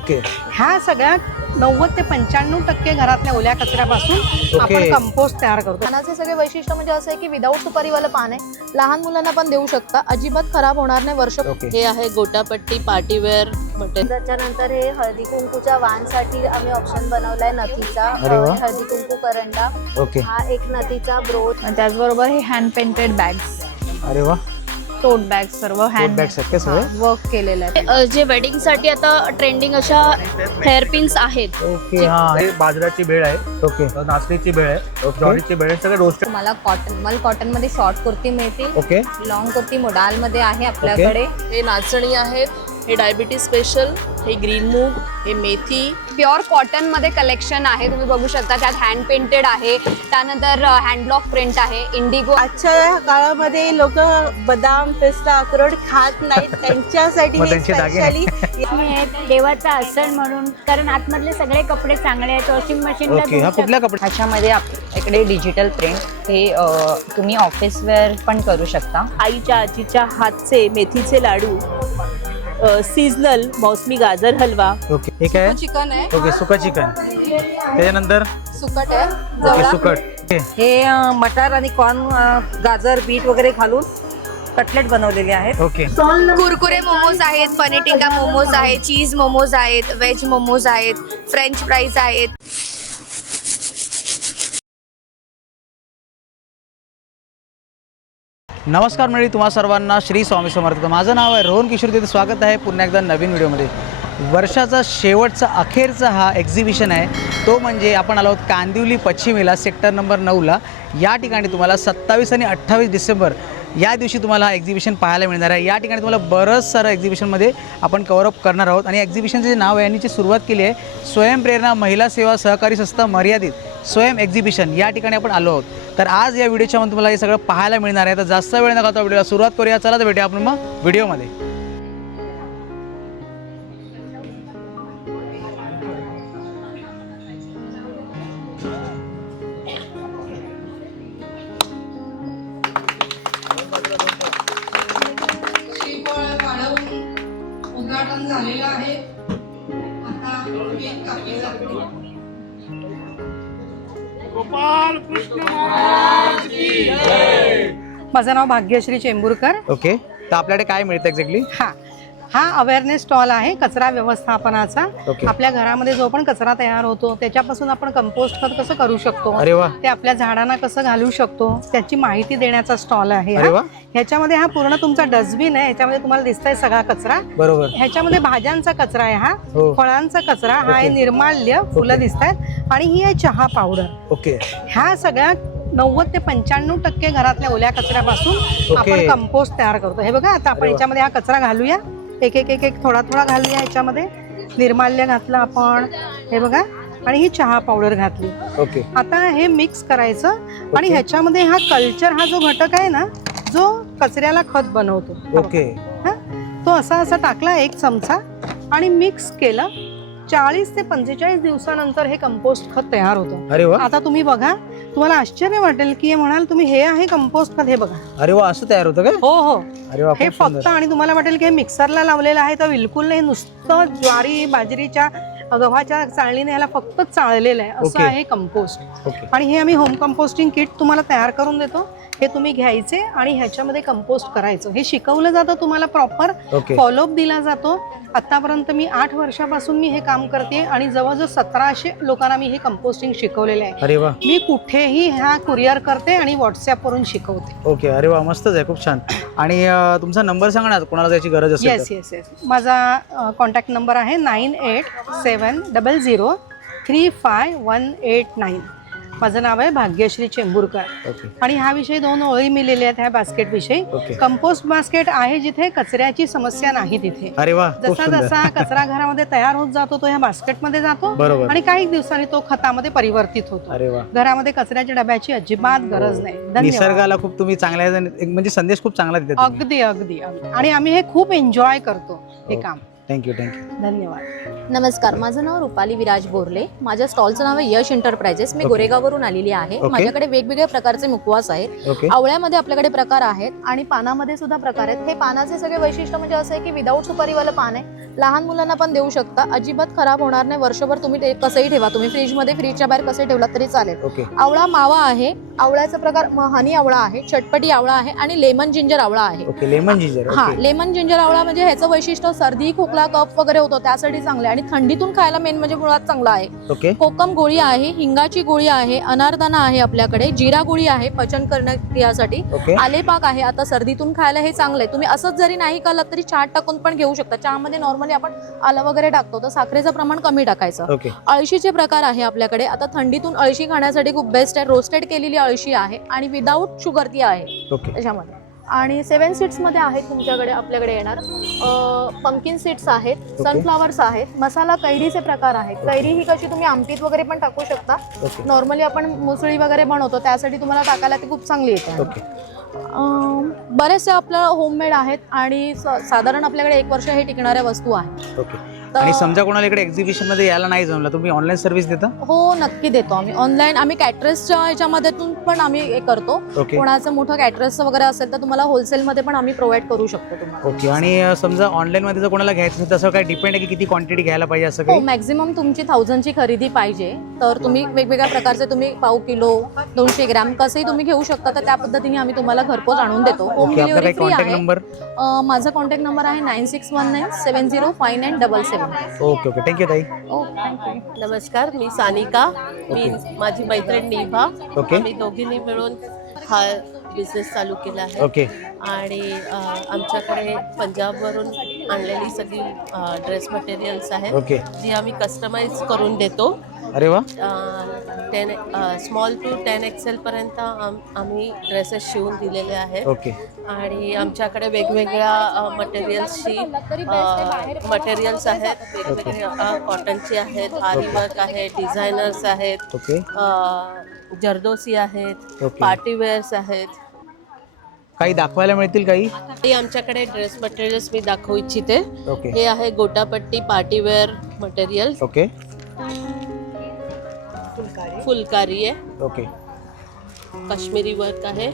Okay. ह्या सगळ्या 90 ते 95% घरातल्या ओल्या कचऱ्यापासून आपण कंपोस्ट तयार करतो. पानाचे सगळे वैशिष्ट्य म्हणजे असं आहे की विदाऊट सुपारीवालं पान आहे, लहान मुलांना पण देऊ शकता, अजिबात खराब होणार नाही वर्ष. हे आहे गोटापट्टी पार्टीवेअर बटन. त्याच्यानंतर हे हळदी कुंकूच्या वाणसाठी आम्ही ऑप्शन बनवलाय नथीचा, हळदी कुंकू करंडा. ओके. हा एक नथीचा ब्रोच. त्याचबरोबर हे हँड पेंटेड बॅग्स, अरे वा. टोट बॅग, सर्व हँड बॅग्स आहेत का सगळे? वर्क केलेलं आहे. जे वेडिंग साठी आता ट्रेंडिंग अशा हेअर पिन्स आहेत. ओके. हा हे बाजराची भेळ आहे, ओके. नाचणीची भेळ आहे, ज्वारीची भेळ आहे, सगळे रोस्ट. तुम्हाला कॉटन मध्ये शॉर्ट कुर्ती मिळते, ओके. लॉंग कुर्ती मोडाल मध्ये आहे आपल्याकडे. हे नाचणी आहेत, हे डायबिटीज स्पेशल, हे ग्रीन मूग, हे मेथी. प्युअर कॉटन मध्ये कलेक्शन आहे, तुम्ही बघू शकता. त्यात हँड पेंटेड आहे, त्यानंतर हँड ब्लॉक प्रिंट आहे, इंडिगो. आजच्या काळामध्ये लोक बदाम, पिस्ता, अक्रोड खात नाहीत, त्यांच्यासाठी मग त्यांचे दागिने. देवाचा आसन म्हणून, कारण आतमधले सगळे कपडे चांगले आहेत. Washing machine. ओके. हा कुठल्या कपडे? ह्याच्यामध्ये आपल्याकडे डिजिटल प्रिंट हे तुम्ही ऑफिस वेअर पण करू शकता. आईच्या आजीच्या हातचे मेथीचे लाडू, सीजनल मौसमी गाजर हलवा. ओके. हे काय? चिकन आहे, ओके. सुका चिकन. त्याच्यानंतर सुकट आहे, ओके सुकट. हे मटार आणि कॉर्न, गाजर, बीट वगैरे घालून कटलेट बनवलेले आहेत. ओके. कुरकुरे मोमोज आहेत, पनीर टिक्का मोमोज आहेत, चीज मोमोज आहेत, व्हेज मोमोज आहेत, फ्रेंच फ्राईज आहेत. नमस्कार मंडळी, तुम्हा सर्वांना श्री स्वामी समर्थ. माझं नाव आहे रोहन किशोर. तिथे स्वागत आहे पुन्हा एकदा नवीन व्हिडिओमध्ये. वर्षाचा शेवटचा अखेरचा हा एक्झिबिशन आहे, तो म्हणजे आपण आलो आहोत कांदिवली पश्चिमेला, सेक्टर नंबर 9ला. या ठिकाणी तुम्हाला 27 आणि 28 डिसेंबर या दिवशी तुम्हाला हा एक्झिबिशन पाहायला मिळणार आहे. या ठिकाणी तुम्हाला बरंच सारं एक्झिबिशनमध्ये आपण कव्हरअप करणार आहोत. आणि एक्झिबिशनचं जे नाव आहे, यांनी सुरुवात केली आहे स्वयंप्रेरणा महिला सेवा सहकारी संस्था मर्यादित स्वयं एक्झिबिशन. या ठिकाणी आपण आलो आहोत. तर आज या व्हिडिओच्या मध्ये तुम्हाला हे सगळं पाहायला मिळणार आहे. तर जास्त वेळ न घालता व्हिडिओला सुरुवात करूया. चला तर भेटूया आपण मग व्हिडिओमध्ये. उद्घाटन झालेलं आहे. आता केक कापली जाते. माझं नाव भाग्यश्री चेंबूरकर. ओके. तर आपल्याकडे काय मिळतं एक्झॅक्टली? हा अवेअरनेस स्टॉल आहे कचरा व्यवस्थापनाचा. ओके. आपल्या घरामध्ये जो पण कचरा तयार होतो त्याच्यापासून आपण कंपोस्ट खत कसं करू शकतो, अरे वा. ते आपल्या झाडांना कसं घालू शकतो त्याची माहिती देण्याचा स्टॉल आहे. अरे वा. ह्याच्यामध्ये हा पूर्ण तुमचा डस्टबिन आहे. ह्याच्यामध्ये तुम्हाला दिसतंय सगळा कचरा. बरोबर. ह्याच्यामध्ये भाज्यांचा कचरा आहे, हा हो. फळांचा कचरा, हा आहे निर्माल्य, फुलं दिसत आहेत, आणि ही आहे चहा पावडर. ओके. ह्या सगळ्या 90 ते 95% घरातल्या ओल्या कचऱ्यापासून आपण कंपोस्ट तयार करतो. हे बघा, आता आपण याच्यामध्ये हा कचरा घालूया, एक एक एक एक थोडा थोडा घालूया. ह्याच्यामध्ये निर्माल्य घातलं आपण, हे बघा, आणि ही चहा पावडर घातली. ओके. आता हे मिक्स करायचं आणि ह्याच्यामध्ये हा कल्चर हा जो घटक आहे ना, जो कचऱ्याला खत बनवतो, ओके. तो असा टाकला 1 चमचा आणि मिक्स केलं. 40 ते 45 दिवसानंतर हे कंपोस्ट खत तयार होतं. अरे वा. आता तुम्ही बघा, तुम्हाला आश्चर्य वाटेल की म्हणाल तुम्ही हे आहे कंपोस्ट खत. हे बघा. अरे वा, असं तयार होतं का? हो. अरे वा. हे फक्त, आणि तुम्हाला वाटेल की हे मिक्सरला लावलेलं आहे, तर बिलकुल नाही. नुसतं ज्वारी बाजरीच्या गव्हाच्या चाळणीने ह्याला फक्त चाळलेलं आहे, असं आहे कंपोस्ट. आणि हे आम्ही होम कंपोस्टिंग किट तुम्हाला तयार करून देतो. हे तुम्ही घ्यायचे आणि ह्याच्यामध्ये कंपोस्ट करायचं. हे शिकवलं जातं तुम्हाला, प्रॉपर फॉलोअप दिला जातो. आतापर्यंत मी 8 वर्षापासून मी हे काम करते आणि जवळजवळ 1700 लोकांना मी हे कंपोस्टिंग शिकवलेलं आहे. अरे वा. मी कुठेही ह्या कुरिअर करते आणि व्हॉट्सअपवरून शिकवते. ओके. अरे वा, मस्तच आहे, खूप छान. आणि तुमचा नंबर सांगा ना, कोणाला त्याची गरज असेल. येस. माझा कॉन्टॅक्ट नंबर आहे 9870035189. माझं नाव आहे भाग्यश्री चेंबूरकर. आणि ह्याविषयी 2 ओळी मी लिहिल्या आहेत ह्या बास्केट विषयी. कंपोस्ट बास्केट आहे जिथे कचऱ्याची समस्या नाही तिथे. अरे वा. जसा जसा कचरा घरामध्ये तयार होत जातो तो ह्या बास्केटमध्ये जातो आणि काही दिवसांनी तो खतामध्ये परिवर्तित होतो. अरे वा. घरामध्ये कचऱ्याच्या डब्याची अजिबात गरज नाही. निसर्गाला खूप तुम्ही चांगल्या, म्हणजे संदेश खूप चांगला देतात. अगदी. आणि आम्ही हे खूप एन्जॉय करतो हे काम. थँक्यू. धन्यवाद. नमस्कार, माझं नाव रुपाली विराज बोरले. माझ्या स्टॉलचं नाव आहे यश एंटरप्राइजेस. मी गोरेगाववरून आलेली आहे. माझ्याकडे वेगवेगळ्या प्रकारचे मुखवास आहेत. आवळ्यामध्ये आपल्याकडे प्रकार आहेत आणि पानामध्ये सुद्धा प्रकार आहेत. हे पानाचे सगळे वैशिष्ट्य म्हणजे असं आहे की विदाऊट सुपारीवालं पान आहे, लहान मुलांना पण देऊ शकता, अजिबात खराब होणार नाही, वर्षभर तुम्ही ते कसंही ठेवा, तुम्ही फ्रीजमध्ये फ्रीजच्या बाहेर कसे ठेवलात तरी चालेल. ओके. आवळा मावा आहे, आवळ्याचा प्रकार हनी आवळा आहे, चटपटी आवळा आहे आणि लेमन जिंजर आवळा आहे. ओके. Lemon ginger. हा, लेमन जिंजर आवळा म्हणजे ह्याचं वैशिष्ट्य सर्दी खोकला कफ वगैरे होतो त्यासाठी चांगलं आहे आणि थंडीतून खायला मेन म्हणजे मुळात चांगला आहे. ओके. कोकम गोळी आहे, हिंगाची गोळी आहे, अनारदाना आहे आपल्याकडे, जिरा गोळी आहे पचन करण्यासाठी, ओके. आलेपाक आहे. आता सर्दीतून खायला हे चांगलं आहे. तुम्ही असंच जरी नाही खाल्लात तरी चहात टाकून पण घेऊ शकता. चहामध्ये नॉर्मली आपण आलं वगैरे टाकतो तर साखरेचं प्रमाण कमी टाकायचं. ओके. अळशीचे प्रकार आहे आपल्याकडे. आता थंडीतून अळशी खाण्यासाठी खूप बेस्ट आहे. रोस्टेड केलेली अळशी आहे आणि विदाऊट शुगर ती आहे ओके. त्याच्यामध्ये. आणि 7 सीड्समध्ये आहेत तुमच्याकडे आपल्याकडे येणार पंकिन सीड्स आहेत, सनफ्लावर्स आहेत, मसाला कैरीचे प्रकार आहेत. कैरी ही कशी तुम्ही आमटीत वगैरे पण टाकू शकता. ओके. नॉर्मली आपण मुसळी वगैरे बनवतो त्यासाठी तुम्हाला टाकायला ती खूप चांगली येते. ओके. बरेचसे आपल्या होममेड आहेत आणि साधारण आपल्याकडे 1 वर्ष हे टिकणाऱ्या वस्तू आहेत. ओके. आणि समजा कोणाला इकडे एक्झिबिशन मध्ये यायला नाही जमलं, तुम्ही ऑनलाईन सर्व्हिस देता? हो, नक्की देतो आम्ही ऑनलाईन. आम्ही कॅटरसच्या ह्याच्यामधून पण आम्ही हे करतो. ओके. कोणाचं मोठं कॅटरस वगैरे असेल तर तुम्हाला होलसेलमध्ये पण आम्ही प्रोव्हाइड करू शकतो तुम्हाला. ओके. आणि समजा ऑनलाईन मध्ये जर कोणाला घ्यायचं असेल तसं काय डिपेंड आहे की किती क्वांटिटी घ्यायला पाहिजे असं हो, काही? मॅक्झिमम तुमची 1000ची खरेदी पाहिजे तर तुम्ही वेगवेगळ्या प्रकारचे तुम्ही पाव किलो 200 ग्रॅम कसंही तुम्ही घेऊ शकता. तर त्या पद्धतीने आम्ही तुम्हाला घरपोच आणून देतो. Home okay. आपला डिलिव्हरी काही फ्री कॉन्टॅक्ट आहे. नंबर? माझा कॉन्टॅक्ट नंबर आहे 9619705977. ओके. ओके. थँक्यू ताई. Okay, thank you. नमस्कार, मी सानिका, मी माझी मैत्रीण निभा, ओके. आम्ही दोघींनी मिळून हा बिझनेस चालू केला आहे. ओके. आणि आमच्याकडे पंजाबवरून आणलेली सगळी ड्रेस मटेरियल्स आहेत ओके. जी आम्ही कस्टमाइज करून देतो. अरे वा. 10 स्मॉल टू 10 XL पर्यंत आम्ही ड्रेसेस शिवून दिलेले आहेत. ओके. आणि आमच्याकडे वेगवेगळ्या मटेरियल्स आहेत. वेगवेगळे कॉटनचे आहेत, आरी वर्क आहे, डिझायनर्स आहेत, ओके. जर्दोसी आहेत, ओके. पार्टीवेअर्स आहेत. काही दाखवायला मिळतील काही? हे आमच्याकडे ड्रेस मटेरियल्स मी दाखवू इच्छिते. ओके. हे आहे gotapatti partywear material, okay. Phulkari आहे, ओके. काश्मीरी वर्क आहे,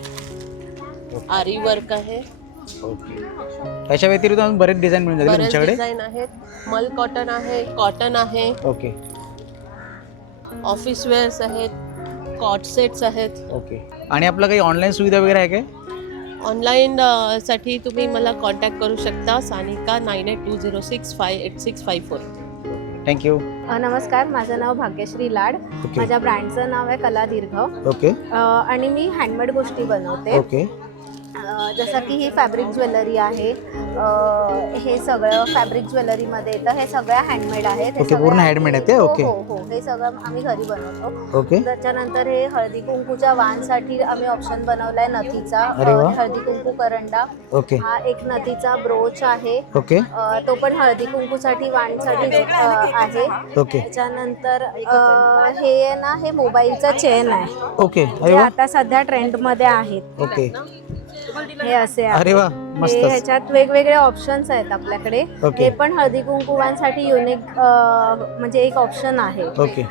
आरी वर्क आहे, ओके. त्याच्या व्यतिरिक्त अजून बरेच डिझाईन मिळून जातील बरेच तुमच्याकडे? डिझाईन आहेत. मल कॉटन आहे, कॉटन आहे, ओके. ऑफिस वेअर्स आहेत, कॉट सेट्स आहेत. ओके. आणि आपलं काही ऑनलाईन सुविधा वगैरे आहे काय? ऑनलाईन साठी तुम्ही मला कॉन्टॅक्ट करू शकता. सानिका 9820658654. थँक्यू. नमस्कार, माझं नाव भाग्यश्री लाड. ओके. माझ्या ब्रँडचं नाव आहे कला दीर्घ. ओके. आणि मी हँडमेड गोष्टी बनवते. ओके. जसं की ही फॅब्रिक ज्वेलरी आहे. हे सगळं फॅब्रिक ज्वेलरीमध्ये येतं. हे सगळ्या हँडमेड आहेत. हे ओके. सगळं पूर्ण हँडमेड आहे ते? ओके. हो हो, हे सगळं आम्ही घरी बनवतो. ओके. त्याच्यानंतर हे हळदी कुंकूच्या वाणसाठी आम्ही ऑप्शन बनवलाय नथीचा. अरे वा. हळदी कुंकू करंडा. ओके. हा एक नथीचा ब्रोच आहे. ओके. तो पण हळदी कुंकूसाठी वाणसाठी आहे. ओके. त्याच्यानंतर हे ना, हे मोबाईलचं चेन आहे. ओके. अरे हे वा. आता सध्या ट्रेंड मध्ये आहेत. ओके. हे असे आहे. अरे वा, मस्त. ह्याच्यात वेगवेगळे ऑप्शन्स आहेत आपल्याकडे. ओके. हे पण हळदी कुंकुवांसाठी युनिक म्हणजे एक ऑप्शन आहे. ओके.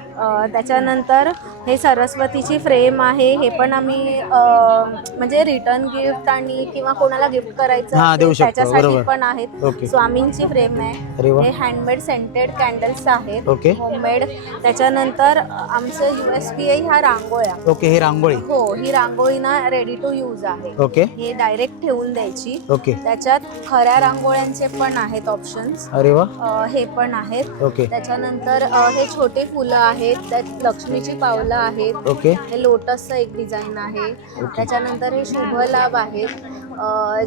त्याच्यानंतर हे सरस्वतीची फ्रेम आहे. हे पण आम्ही म्हणजे रिटर्न गिफ्ट आणि किंवा कोणाला गिफ्ट करायचं हा, देऊ असेल शकतो. त्याच्यासाठी बरोबर. पण आहेत. ओके. स्वामींची फ्रेम आहे. अरे वा. हे हँडमेड सेंटेड कॅन्डल्स आहेत. ओके. होममेड. त्याच्यानंतर आमचं USP आहे ह्या रांगोळ्या. ओके. ही रांगोळी? हो, ही रांगोळी ना रेडी टू यूज आहे. ओके. हे डायरेक्ट ठेवून द्यायची. ओके. त्याच्यात खऱ्या रांगोळ्यांचे पण आहेत ऑप्शन्स. अरे वा. हे पण आहेत. ओके. त्याच्यानंतर हे छोटे फुलं आहेत. त्यात लक्ष्मीची पावलं आहेत. ओके. हे लोटसचं एक डिझाईन आहे. त्याच्यानंतर हे शुभ लाभ आहेत.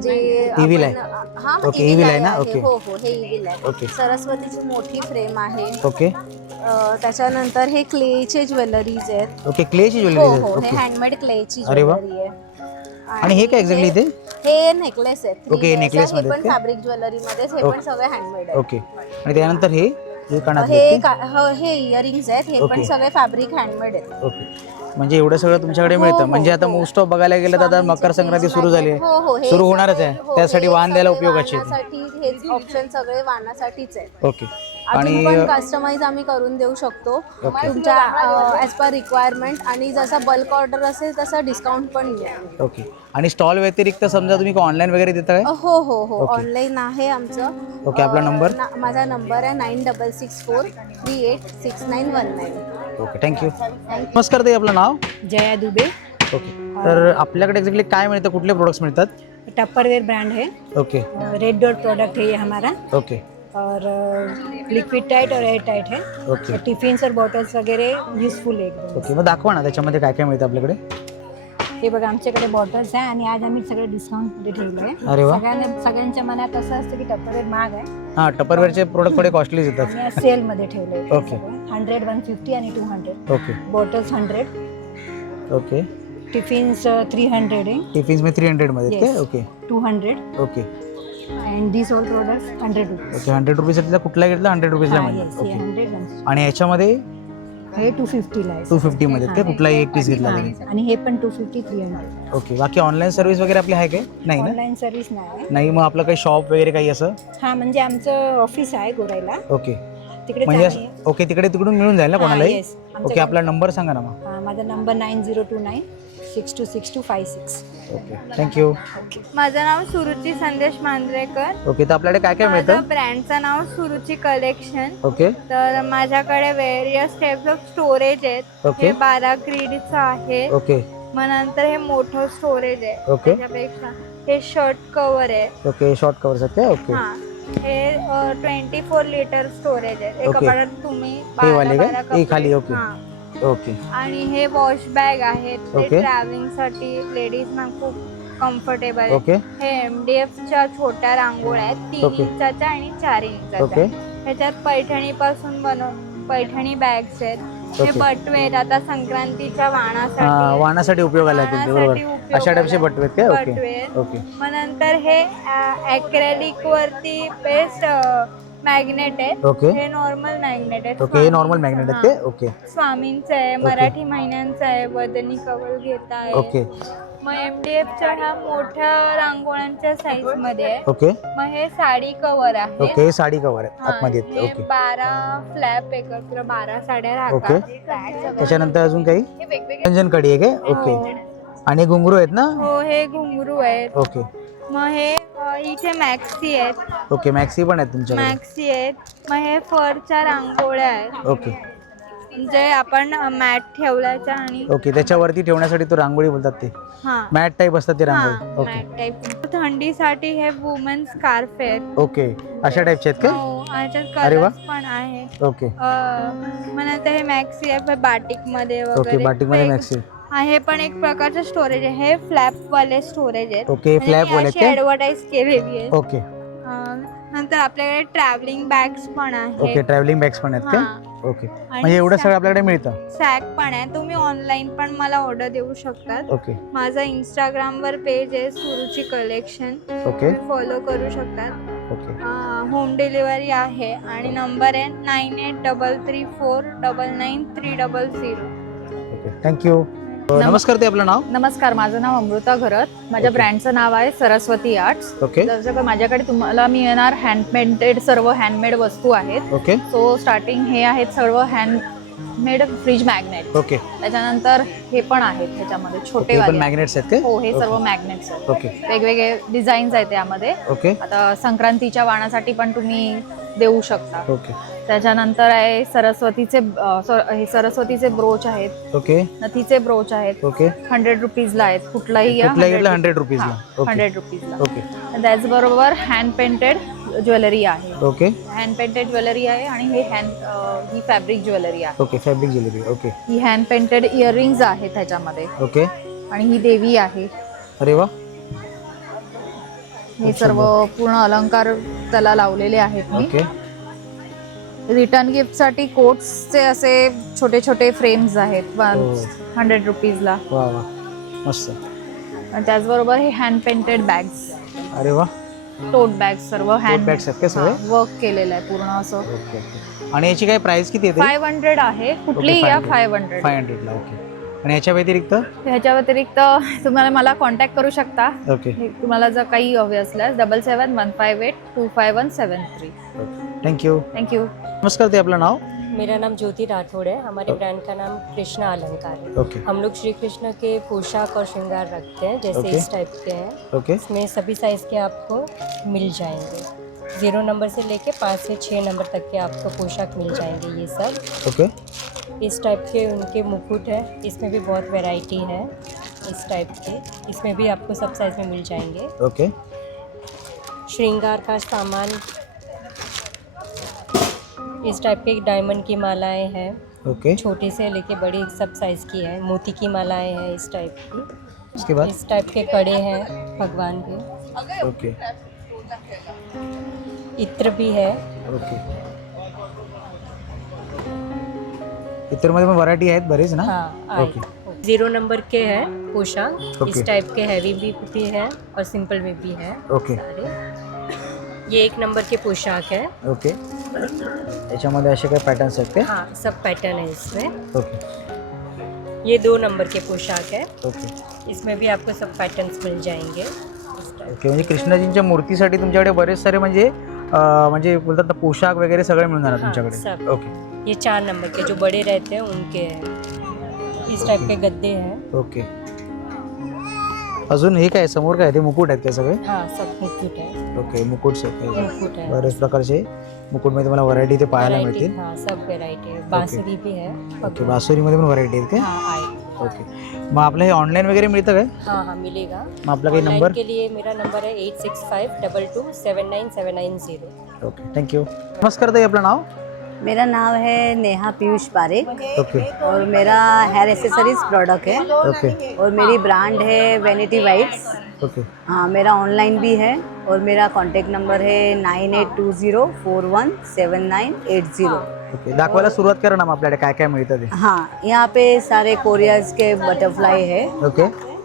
जे इव्हिल आहे? हा, ओके, इव्हिल इव्हिल आहे ना? आहे. ओके. हो हो, हे इव्हिल आहे. ओके. सरस्वतीची मोठी फ्रेम आहे. ओके. त्याच्यानंतर हे क्लेचे ज्वेलरीज आहेत. ओके. क्लेची हो ज्वेलरी? हो, हे ओके. हँडमेड क्लेची अरे वा. ज्वेलरी आहे. आणि हे काय एक्झॅक्टली इथे? हे नेकलेस आहेत. ओके, नेकलेस मध्ये हे पण का? फॅब्रिक ज्वेलरी मध्ये. हे पण सगळे हँडमेड आहेत. ओके. आणि त्यानंतर हे कानातले हे आहेत हे इयरिंग्स आहेत. हे पण ओके. सगळे फॅब्रिक हँडमेड आहेत. ते? ओके. म्हणजे एवढं सगळं तुमच्याकडे हो, मिळतं. हो, म्हणजे आता हो. मोस्ट ऑफ बघायला गेलं तर आता मकर संक्रांती सुरू झाली आहे. हो हो, हे सुरू होणारच सगळे- आहे. हो, त्यासाठी हे वाहन द्यायला सगळे उपयोगाचे. वाहनासाठी हेच ऑप्शन सगळे वाहनासाठीच आहेत. ओके. अजून पण कस्टमाइज आम्ही करून देऊ शकतो तुमच्या ॲज पर रिक्वायरमेंट, आणि जसं बल्क ऑर्डर असेल तसं डिस्काउंट पण मिळेल. ओके. आणि स्टॉल व्यतिरिक्त समजा तुम्ही ऑनलाईन वगैरे देता काय? हो हो हो, ऑनलाईन आहे आमचं. ओके. आपला नंबर? माझा नंबर आहे 9664386919. Okay, thank you. नमस्कार ताई, आपलं नाव? जया दुबे. ओके. तर आपल्याकडे एक्झॅक्टली काय मिळतं, कुठले प्रोडक्ट्स मिळतात? टप्परवेयर ब्रांड है, ओके रेड डॉट प्रोडक्ट है ये हमारा, ओके और लिक्विड टाइट और एयर टाइट है. ओके टिफिन्स और बॉटल्स वगैरह युजफुल आहे एकदम. ओके. मग दाखवा ना त्याच्यामध्ये काय काय मिळतं आपल्याकडे. हे बघा आमच्याकडे बॉटल्स आहे आणि आज आम्ही सगळं डिस्काउंटमध्ये ठेवलं आहे. अरे वा. सगळ्यांच्या मनात असं असतं की टप्परवेअर महाग आहे, हां, टपरवेअरचे प्रोडक्ट थोडे कॉस्टलीच येतात. आणि सेलमध्ये ठेवलंय. ओके. 100, 150 आणि 200. Okay bottles 100, okay. टिफिन्स 300 आहे. टिफिन्स में 300 मध्ये Yes. काय? Okay 200 okay and this all products 100 rupees. Okay. 100 रुपीजचा कुठला घेतला 100 रुपीजला येस, मिळतो. हे ओके. 100 आणि याच्यामध्ये हे 250 ला आहे. 250 मध्ये काय? कुठलाही एक पीस घेतला तरी. आणि हे पण 250, 300. ओके. बाकी ऑनलाईन सर्व्हिस वगैरे आपली आहे काय? नाही ना? ऑनलाईन सर्व्हिस नाही. नाही. मग आपलं काही शॉप वगैरे काही असं? हा, म्हणजे आमचं ऑफिस आहे गोराईला, ओके. तिकडे म्हणजे ओके, तिकडे तिकडून मिळून जाईल ना कोणालाही? येस. ओके. आपला नंबर सांगा ना मग. माझा नंबर 9029626256. Okay, thank you. माझं नाव सुरुची संदेश मांजरेकर. ओके. तर आपल्याकडे काय काय मिळतं? माझं ब्रँडचं नाव सुरुची कलेक्शन. ओके तर माझ्याकडे वेरियस टाइप्स ऑफ स्टोरेज आहेत. ओके. हे 12 ग्रीडचं आहे. ओके मग नंतर हे मोठं स्टोरेज आहे. ओके. त्याच्यापेक्षा हे शर्ट कव्हर आहे. ओके. शॉर्ट कव्हर्स आहेत काय? ओके. हा, हे 24 लिटर स्टोरेज आहे. ओके. कपाटात तुम्ही हे वाले 12 काय? कपडे. हे खाली. ओके हा. ओके आणि हे वॉश बॅग आहेत. ते ओके. ट्रॅव्हलिंग साठी लेडीजना खूप कम्फर्टेबल आहे. ओके हे MDFच्या छोट्या रांगोळ्या आहेत, 3 ओके. इंचाच्या आणि 4 इंचाच्या. ओके ह्याच्यात पैठणी पासून पैठणी बॅग्स आहेत. हे ओके. बटवे आता संक्रांतीच्या हां, वाणासाठी वाणासाठी उपयोगाला येतील ते. बरोबर. उपयोगाला अशा टाईपचे बटवे आहेत काय? बटवे ओके आहेत. ओके मग नंतर हे ॲक्रेलिक वरती पेस्ट मॅग्नेट आहे. ओके. हे नॉर्मल मॅग्नेट आहे. ओके. हे नॉर्मल मॅग्नेट आहेत काय? ओके स्वामींचं आहे, मराठी महिन्यांचं आहे, वदनी कवल घेता आहे. ओके मग MDFच्या ह्या मोठ्या रांगोळ्यांच्या साईज मध्ये आहे. ओके मग हे साडी कव्हर आहे. ओके. हे साडी कव्हर आहे आतमध्ये आहेत. हे ओके 12 फ्लॅप एकत्र 12 साड्या ओके. राहतात. त्याच्यानंतर अजून काही? हे वेगवेगळे रंजन कडी आहे काय? ओके. आणि घुंगरू आहेत ना? हो, हे घुंगरू आहेत. ओके मग हे इथे मॅक्सी आहेत. ओके. मॅक्सी पण आहेत तुमच्याकडे? मॅक्सी आहेत. मग हे फरच्या रांगोळ्या आहेत, ओके जे आपण मॅट ठेवल्याच्या आणि ओके. त्याच्यावरती ठेवण्यासाठी तो रांगोळी बोलतात ते. हा मॅट टाईप असतात ते हा, रांगोळी. Okay mat type. थंडीसाठी हे वुमन स्कार्फ आहेत. ओके. अशा टाईपचे आहेत काय? हो, याच्यात अरे वा. कलर्स पण आहेत. ओके मग नंतर हे मॅक्सी आहे बाटिक मध्ये ओके. वगैरे. बाटिकमध्ये हे- मॅक्सी. हा, हे पण एक प्रकारचं स्टोरेज आहे. हे फ्लॅप वाले स्टोरेज आहेत. ओके. फ्लॅप वाले आहेत काय? ऍडव्हर्टाईज केलेली आहे. ओके नंतर आपल्याकडे ट्रॅव्हलिंग बॅग्स पण ओके. आहेत. ट्रॅव्हलिंग बॅग्स पण आहेत हा. काय? ओके. म्हणजे एवढं सगळं आपल्याकडे मिळतं? सॅक पण आहे. तुम्ही ऑनलाईन पण मला ऑर्डर देऊ शकतात. ओके माझा इंस्टाग्रामवर पेज आहे सुरुची कलेक्शन, ओके फॉलो करू शकतात. ओके होम डिलिव्हरी आहे आणि नंबर आहे 9833499300. ओके. थँक्यू. नमस्कार ते आपलं नाव? नमस्कार, माझं नाव अमृता घरत. माझ्या ओके. ब्रँडचं नाव आहे सरस्वती आर्ट्स. ओके जसं माझ्याकडे तुम्हाला मिळणार हँड पेंटेड सर्व हँडमेड वस्तू आहेत. ओके सो स्टार्टिंग हे आहेत सर्व हँडमेड फ्रीज मॅग्नेट. ओके त्याच्यानंतर हे पण आहेत त्याच्यामध्ये छोटे ओके. पण वाले. मॅग्नेट्स आहेत काय? हो, हे सर्व ओके. मॅग्नेट्स आहेत. ओके वेगवेगळे डिझाईन्स आहेत त्यामध्ये. ओके आता संक्रांतीच्या वाणासाठी पण तुम्ही देऊ शकता. ओके त्याच्यानंतर आहे सरस्वतीचे हे सरस्वतीचे ब्रोच आहेत, ओके नथीचे ब्रोच आहेत. ओके. 100 रुपीजला आहेत. कुठलाही या कुठलाही घेतलं 100 रुपीजला. ओके 100 रुपीजला. ओके त्याचबरोबर हँड पेंटेड ज्वेलरी आहे. ओके हँड पेंटेड ज्वेलरी आहे आणि हे ही फॅब्रिक ज्वेलरी आहे. ओके. Fabric jewellery. ओके ही हँड पेंटेड इयरिंग्स आहेत त्याच्यामध्ये. ओके. आणि ही देवी आहे. अरे वा. हे सर्व पूर्ण अलंकार त्याला लावलेले आहेत मी. ओके रिटर्न गिफ्टसाठी कोट्सचे असे छोटे छोटे फ्रेम्स आहेत 100 रुपीजला. वा वा मस्त. आणि त्याचबरोबर हे हँड पेंटेड बॅग्स, अरे वा. टोट बॅग्स सर्व हँड बॅग्स आहेत का सगळे? वर्क केलेलं आहे पूर्ण असं. Okay okay. आणि याची काय प्राइस किती येते? 500 आहे. कुठलीही या 500. 500 ला. ओके. आणि याच्या व्यतिरिक्त ह्याच्या व्यतिरिक्त तुम्हाला मला कॉन्टॅक्ट करू शकता. ओके तुम्हाला जर काही हवे असल्यास 771558255173. थँक्यू. थँक्यू. नमस्कार ते आपलं नाव. मेरा नाम ज्योति राठौड़ है. हमारे ब्रांड का नाम कृष्णा अलंकार है. ओके. हम लोग श्री कृष्ण के पोशाक और श्रृंगार रखते हैं, जैसे ओके. इस टाइप के हैं. ओके. इसमें सभी साइज़ के आपको मिल जाएंगे. 0 नंबर से लेके 5 से 6 नंबर तक के आपको पोशाक मिल जाएंगे. ये सब ओके. इस टाइप के उनके मुकुट है. इसमें भी बहुत वैरायटी है इस टाइप के. इसमें भी आपको सब साइज़ में मिल जाएंगे. ओके. श्रृंगार का सामान इस टाइप के डायमंड की मालाएं हैं. ओके. छोटी से लेके बड़ी सब साइज़ की है. मोती की मालाएं हैं इस टाइप की. इसके बाद इस टाइप के कड़े हैं भगवान के. ओके. इत्र भी है. ओके. इतरमध्ये पण व्हरायटी आहेत बरेच ना. हाँ ओके. 0 नंबर के हैं पोशाक. ओके. इस टाइप के हैवी भी है और सिंपल में भी है. ओके. सारे ये 1 नंबर के पोशाक है. ओके. याच्यामध्ये असे काय पॅटर्न्स आहेत का? हाँ सब पैटर्न है इसमें. ओके. ये 2 नंबर के पोशाक है. ओके. इसमें भी आपको सब पैटर्न्स मिल जाएंगे. ओके. म्हणजे कृष्णाजींच्या मूर्तीसाठी तुमच्याकडे बरेच सारे म्हणजे बोलतात ना पोशाक वगैरे सगळे मिळून जाणार हाँ, तुमच्याकडे. सब. ओके. ये 4 नंबर के जो बड़े रहते हैं उनके हैं. इस टाइप के गद्दे हैं. ओके. अजून हे काय समोर काय ते मुकुट आहेत का सगळे? हाँ सब मुकुट है. ओके. मुकुट मुकुट है. बरेच प्रकारचे मुकुटमध्ये तुम्हाला व्हरायटी ते पाहायला वैरायटी. मिळतील. हाँ सब वैरायटी है. बांसुरी भी है. ओके. बासुरीमध्ये पण व्हरायटी आहेत का? हाँ आए. ओके. मग आपलं हे ऑनलाईन वगैरे मिळतं काय? हाँ हाँ मिलेगा. मग आपला काही ऑनलाइन नंबर? के लिए मेरा नंबर है 8652279790. ओके. थँक्यू. नमस्कार ताई, आपलं नाव? मेरा नाम है नेहा पीयूष पारेख. ओके. और मेरा हेयर एसेसरीज प्रोडक्ट है. ओके. और मेरी ब्रांड है वैनिटी वाइब्स. ओके. हाँ मेरा ऑनलाइन भी है. और मेरा कॉन्टैक्ट नंबर है 9820417980. ओके. दाखवायला सुरुवात करा ना मग आपल्याकडे काय काय मिळतं ते. हाँ यहाँ पे सारे कोरियाज के बटरफ्लाई है. ओके.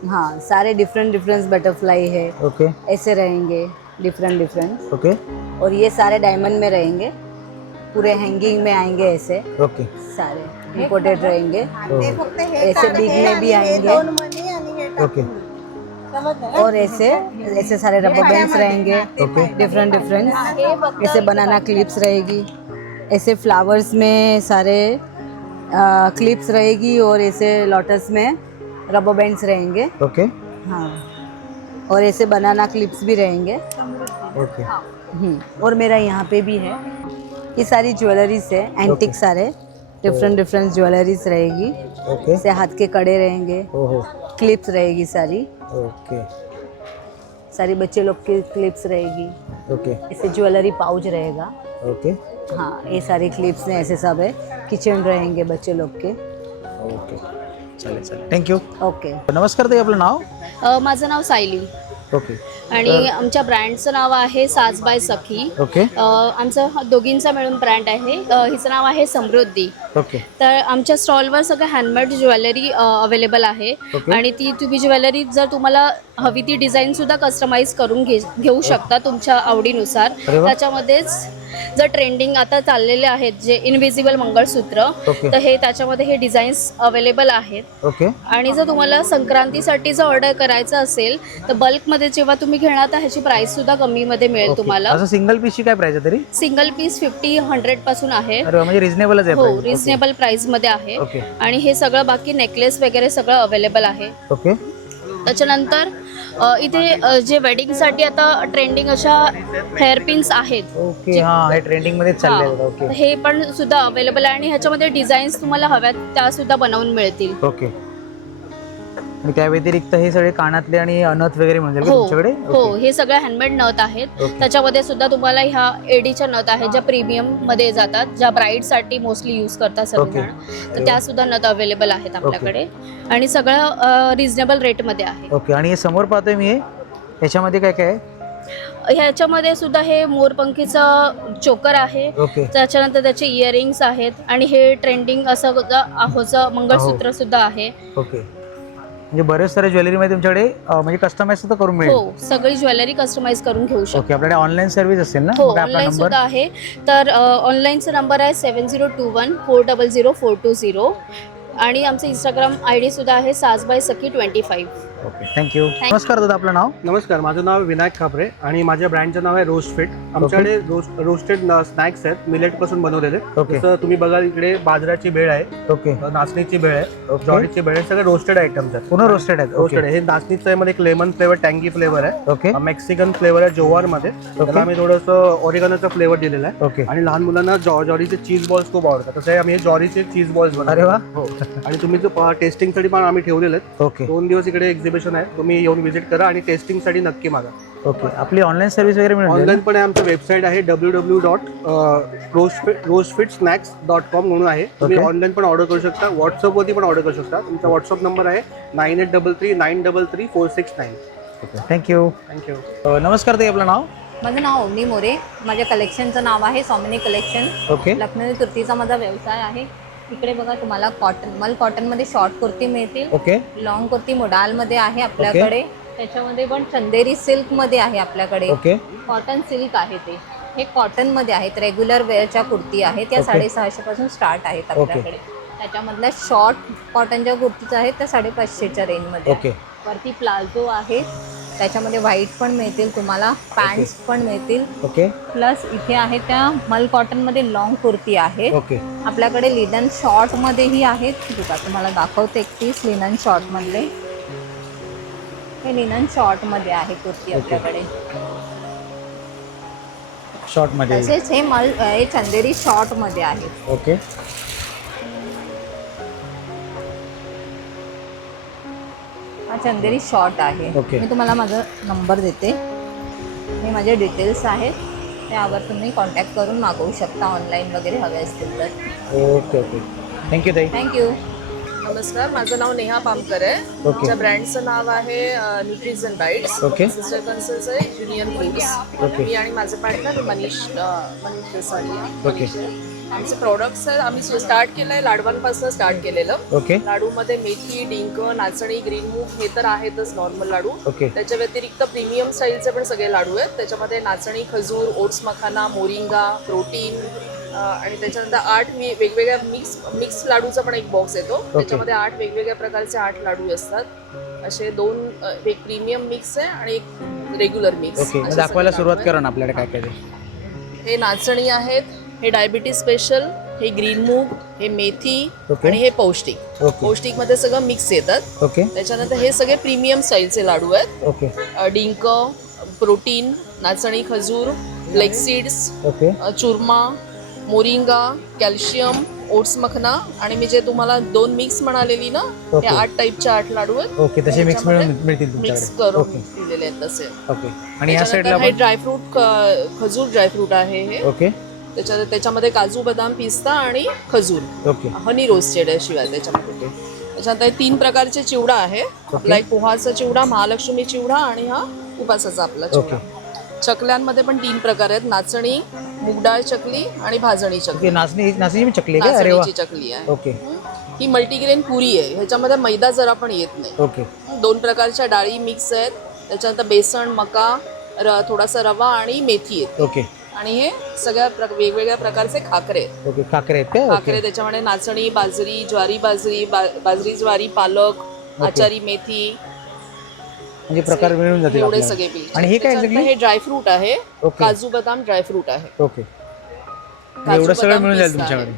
हाँ सारे डिफरेंट बटरफ्लाई है. ओके. ऐसे रहेंगे डिफरेंट. ओके. और ये सारे डायमंड में रहेंगे. पूरे हैंगिंग में आएंगे ऐसे. ओके. सारे इम्पोर्टेड रहेंगे. ऐसे बिग में भी आएंगे. ओके. और ऐसे सारे रबर बैंड्स रहेंगे. ओके. डिफरेंट ऐसे बनाना क्लिप्स रहेगी. ऐसे फ्लावर्स में सारे क्लिप्स रहेगी. और ऐसे लोटस में रबर बैंड्स रहेंगे. ओके. हाँ और ऐसे बनाना क्लिप्स भी रहेंगे. ओके. और मेरा यहाँ पे भी है. ये सारी ज्वेलरीज है. एंटिक सारे डिफरेंट ज्वेलरीज रहेगी. ओके. ऐसे हाथ के कड़े रहेंगे. ओहो. क्लिप्स रहेगी सारी. ओके. सारी बच्चे लोग की क्लिप्स रहेगी. ओके. ऐसे ज्वेलरी पाउच रहेगा. ओके. हाँ ये सारी क्लिप्स ने ऐसे सब है. किचन रहेंगे बच्चे लोग के. ओके. चालेल. थँक्यू. ओके. नमस्कार ताई, आपलं नाव? माझं नाव सायली ओके. आणि आमच्या ब्रँडचं नाव आहे साज बाय सखी. ओके. आमचं दोघींचा मिळून ब्रँड आहे. हिचं नाव आहे समृद्धी. ओके. तर आमच्या स्टॉलवर सगळं हँडमेड ज्वेलरी अवेलेबल आहे. ओके. आणि ती तुम्ही ज्वेलरी जर तुम्हाला हवी ती डिझाईनसुद्धा कस्टमाइज करून घेऊ शकता तुमच्या आवडीनुसार. अरे वा. त्याच्यामध्येच जर ट्रेंडिंग आता चाललेले आहेत जे इनविजिबल मंगळसूत्र, ओके. तर हे त्याच्यामध्ये हे डिझाईन्स अवेलेबल आहेत. ओके. आणि जर तुम्हाला संक्रांतीसाठी जर ऑर्डर करायचं असेल तर बल्कमध्ये जेव्हा तुम्ही घेणार तर ह्याची प्राईससुद्धा कमीमध्ये मिळेल ओके. तुम्हाला. असं सिंगल पीसची काय प्राइस आहे तरी? सिंगल पीस 50-100 पासून आहे. अरे वा, म्हणजे रिजनेबलच आहे हो price. ओके. रिजनेबल प्राईसमध्ये आहे. ओके. आणि हे सगळं बाकी नेकलेस वगैरे सगळं अवेलेबल आहे. ओके. त्याच्यानंतर इथे जे वेडिंगसाठी आता ट्रेंडिंग अशा हेअरपिन्स आहेत. ओके. हां हे ट्रेंडिंग मध्ये चालले आहेत. हां, ओके. हे पण सुद्धा अवेलेबल आहे आणि ह्याच्यामध्ये डिझाईन्स तुम्हाला हव्यात त्या सुद्धा बनवून मिळतील. ओके. आणि त्या व्यतिरिक्त हे सगळे कानातले आणि नथ वगैरे मिळून जाईल का हो तुमच्याकडे? हो ओके. हे सगळे हँडमेड नथ आहेत. ओके. त्याच्यामध्ये सुद्धा तुम्हाला ह्या एडीच्या नथ आहेत ज्या प्रीमियम मध्ये जातात, ज्या ब्राईडसाठी मोस्टली यूज करतात सगळेजण. तर त्या सुद्धा नथ अवेलेबल आहेत आपल्याकडे आणि सगळं रिजनेबल रेटमध्ये आहे. ओके. आणि हे समोर पाहतोय मी, याच्यामध्ये काय काय आहे? ह्याच्यामध्ये सुद्धा हे मोरपंखीचं चोकर आहे. ओके. त्याच्यानंतर त्याचे इयरिंग्स आहेत आणि हे ट्रेंडिंग असं आहोचं मंगळसूत्र सुद्धा आहे. ओके. म्हणजे बरेच सारे ज्वेलरीमध्ये तुमच्याकडे म्हणजे कस्टमाइज सुद्धा करून मिळेल. हो सगळी ज्वेलरी कस्टमाइज करून घेऊ शकतो. ओके. आपल्याकडे ऑनलाईन सर्व्हिस असेल ना? हो मग आपला ऑनलाईन नंबर? सुद्धा आहे. तर ऑनलाईनचा नंबर आहे 7021400420. आणि आमचं इंस्टाग्राम ID सुद्धा आहे सासबाई25. Okay, thank you. नमस्कार दादा, आपलं नाव? नमस्कार, माझं नाव विनायक खापरे आणि माझ्या ब्रँडचं नाव आहे रोस्ट फिट. आमच्याकडे रोस्टेड स्नॅक्स आहेत मिलेटपासून बनवलेले. ओके. जसं तुम्ही बघाल इकडे बाजराची भेळ आहे, ओके, नाचणीची भेळ आहे, ज्वारीची भेळ आहे, सगळे रोस्टेड आयटम्स आहेत. पूर्ण रोस्टेड आहेत. रोस्टेड आहे. हे नाचणीचं आहे, मध्ये एक लेमन फ्लेवर टँगी फ्लेवर आहे. ओके, मेक्सिकन फ्लेवर आहे जोवारमध्ये. त्याला आम्ही थोडंसं ऑरिगॅनोचा फ्लेवर दिलेला आहे. ओके. आणि लहान मुलांना ज्वारीचे चीज बॉल्स खूप आवडतात, तसं आम्ही ज्वारीचे चीज बॉल्स बनवतो. अरे वा. हो. आणि तुम्ही जो टेस्टिंगसाठी पण आम्ही ठेवलेले आहेत. ओके, 2 दिवस इकडे एक्झिबिशन आहे, तुम्ही येऊन व्हिजिट करा आणि टेस्टिंगसाठी नक्की मागा. ओके. आपली ऑनलाईन सर्व्हिस वगैरे मिळून ऑनलाईन पण आहे, आमचं वेबसाईट आहे www.roastfits.com म्हणून आहे. तुम्ही Okay. ऑनलाईन पण ऑर्डर करू शकता, व्हॉट्सअपवरती पण ऑर्डर करू शकता. तुमचा व्हॉट्सअप नंबर आहे 9833933469. Okay, thank you. थँक्यू. नमस्कार ताई, आपलं नाव? माझं नाव अवनी मोरे. माझ्या कलेक्शनचं नाव आहे स्वामिनी कलेक्शन. ओके. लखनऊ तुर्तीचा माझा व्यवसाय आहे. इकडे बघा तुम्हाला मल कॉटनमध्ये शॉर्ट कुर्ती मिळतील. ओके. लॉंग कुर्ती मोडालमध्ये आहे आपल्याकडे. त्याच्यामध्ये पण चंदेरी सिल्कमध्ये आहे आपल्याकडे. ओके. कॉटन सिल्क आहे ते. हे कॉटनमध्ये आहेत. रेग्युलर वेअरच्या कुर्ती आहेत त्या 650 पासून स्टार्ट आहेत आपल्याकडे. त्याच्यामधल्या शॉर्ट कॉटनच्या कुर्तीज आहेत त्या 550च्या रेंजमध्ये. ओके. वरती प्लाझो आहे, त्याच्यामध्ये व्हाईट पण मिळतील तुम्हाला, पॅन्ट्स पण मिळतील. ओके. प्लस इथे आहे त्या मल कॉटनमध्ये लॉंग कुर्ती आहे. ओके. आपल्याकडे लिनन शॉर्टमध्येही आहेत. बघा तुम्हाला दाखवते एक पीस लिनन शॉर्टमधले. हे लिनन शॉर्टमध्ये आहे कुर्ती आपल्याकडे. शॉर्टमध्ये. तसेच हे चंदेरी शॉर्टमध्ये आहे. ओके. हा चंदेरी शॉर्ट आहे. ओके. मी तुम्हाला माझा नंबर देते. हे माझे डिटेल्स आहेत, त्यावर तुम्ही कॉन्टॅक्ट करून मागवू शकता ऑनलाईन वगैरे हवे असतील तर. ओके. ओके, थँक्यू ताई. थँक्यू. नमस्कार, माझं नाव नेहा पामकर आहे. ओके. माझ्या ब्रँडचं नाव आहे न्यूट्रिशन बाईट्स. ओके. सिस्टर कन्सल्स आहे युनियन फूड्स. ओके. मी आणि माझे पार्टनर मनीष देसाडिया. ओके. आमचे प्रोडक्ट्स आहेत, आम्ही स्टार्ट केलं आहे लाडवांपासून स्टार्ट केलेलं. ओके. लाडूमध्ये मेथी, डिंक, नाचणी, ग्रीन मूग हे तर आहेतच नॉर्मल लाडू. ओके. त्याच्या व्यतिरिक्त प्रीमियम स्टाईलचे पण सगळे लाडू आहेत. त्याच्यामध्ये नाचणी, खजूर, ओट्स मखाना, मोरिंगा, प्रोटीन आणि त्याच्यानंतर 8 वेगवेगळ्या मिक्स लाडूचा पण एक बॉक्स येतो. त्याच्यामध्ये 8 वेगवेगळ्या प्रकारचे 8 लाडू असतात. असे 2 एक प्रीमियम मिक्स आहे आणि एक रेग्युलर मिक्स. ओके, दाखवायला सुरुवात करा ना आपल्याकडे काय काय ते. हे नाचणी आहेत, हे डायबिटीज स्पेशल, हे ग्रीन मूग, हे मेथी आणि हे पौष्टिक. पौष्टिक मध्ये सगळं मिक्स येतात. ओके. त्याच्यानंतर हे सगळे प्रीमियम स्टाईलचे लाडू आहेत. ओके. डिंक, प्रोटीन, नाचणी, खजूर, flax seeds, okay. Churma, moringa, calcium, oats makhana आणि मी जे तुम्हाला 2 मिक्स म्हणालेली ना, ते 8 टाईपचे 8 लाडू आहेत. ओके, तसे मिक्स मिळून मिळतील मिक्स तुमच्याकडे. करून ओके. दिलेले आहेत तसे. ओके. आणि या साईडला हे ड्रायफ्रूट, खजूर ड्रायफ्रूट आहे हे. ओके. त्याच्यामध्ये काजू, बदाम, पिस्ता आणि खजूर. ओके. हनी रोस्टेड आहे शिवाय त्याच्यामध्ये. त्याच्यानंतर 3 प्रकारचे चिवडा आहे. आपला एक पोहाचा चिवडा, महालक्ष्मी चिवडा आणि हा उपासाचा आपला चिवडा. चकल्यांमध्ये पण 3 प्रकार आहेत, नाचणी, मुगडाळ चकली आणि भाजणी चकली. नाचणीची चकली आहे. अरे वा. नाचणीची चकली आहे. ओके. ही मल्टीग्रेन पुरी आहे. ह्याच्यामध्ये मैदा जरा पण येत नाही. ओके. 2 प्रकारच्या डाळी मिक्स आहेत. त्याच्यानंतर बेसन, मका, थोडासा रवा आणि मेथी येते. ओके. आणि हे सगळ्या वेगवेगळ्या प्रकारचे खाकरे आहेत. ओके, खाकरे आहेत का? खाकरे त्याच्यामध्ये नाचणी, बाजरी, ज्वारी, बाजरी, ज्वारी, पालक, आचारी मेथी, म्हणजे प्रकार मिळून जातील एवढे आपल्याला. सगळे बिल. आणि हे काय exactly? हे ड्रायफ्रूट आहे. ओके. काजू बदाम ड्रायफ्रूट आहे. ओके. एवढं सगळं मिळून जाईल तुमच्याकडे.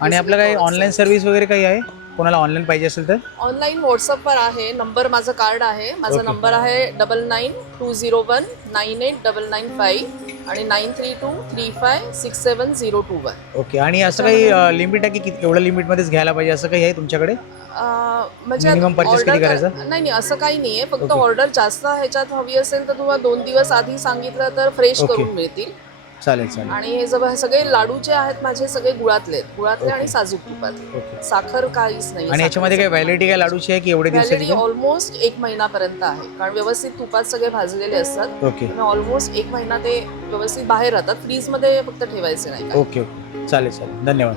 आणि आपलं काही ऑनलाईन सर्व्हिस वगैरे काही आहे, कोणाला ऑनलाईन पाहिजे असेल तर? ऑनलाईन व्हॉट्सअपवर आहे. नंबर माझं कार्ड आहे. माझा नंबर आहे 9920198995 आणि 9323567021. ओके. आणि असं काही लिमिट आहे की एवढ्या लिमिटमध्येच घ्यायला पाहिजे असं काही आहे तुमच्याकडे? म्हणजे मिनिमम परचेस किती करायचं? नाही, असं काही नाही आहे. फक्त ऑर्डर जास्त ह्याच्यात हवी असेल तर तुम्हाला 2 दिवस आधी सांगितलं तर फ्रेश करून मिळतील. चालेल चालेल. आणि हे सगळे लाडू जे आहेत माझे सगळे गुळातले आणि साजूक तुपातले. साखर काहीच नाही. आणि याच्यामध्ये काय व्हॅलिडिटी काय लाडूची आहे की एवढे दिवसाची? ऑलमोस्ट 1 महिनापर्यंत आहे, कारण व्यवस्थित तुपात सगळे भाजलेले असतात. ओके. ऑलमोस्ट 1 महिना ते व्यवस्थित बाहेर राहतात. फ्रीज मध्ये फक्त ठेवायचे नाही. ओके. चालेल चालेल, धन्यवाद.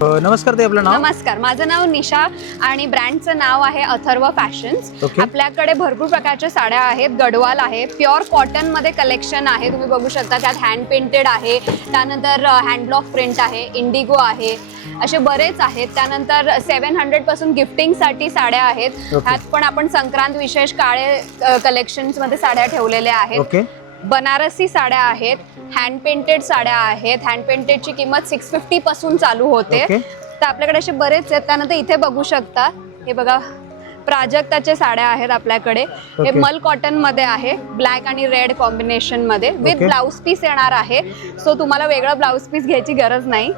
नमस्कार ताई, आपलं नाव? नमस्कार, माझं नाव निशा आणि ब्रँडचं नाव आहे अथर्व फॅशन्स. आपल्याकडे भरपूर प्रकारच्या साड्या आहेत. गडवाल आहे, प्युअर कॉटन मध्ये कलेक्शन आहे, तुम्ही बघू शकता. त्यात हँड पेंटेड आहे, त्यानंतर हँडब्लॉक प्रिंट आहे, इंडिगो आहे, असे बरेच आहेत. त्यानंतर 700 पासून गिफ्टिंगसाठी साड्या आहेत. त्यात पण आपण संक्रांत विशेष काळे कलेक्शन्स मध्ये साड्या ठेवलेल्या आहेत. बनारसी साड्या आहेत, हँड पेंटेड साड्या आहेत. हँड पेंटेडची किंमत 650 पासून चालू होते. तर आपल्याकडे असे बरेच आहेत. त्यानंतर इथे बघू शकता, हे बघा प्राजक्ताच्या साड्या आहेत आपल्याकडे. हे मल कॉटन मध्ये आहे, ब्लॅक आणि रेड कॉम्बिनेशन मध्ये, विथ ब्लाउज पीस येणार आहे. सो तुम्हाला वेगळं ब्लाउज पीस घ्यायची गरज नाही.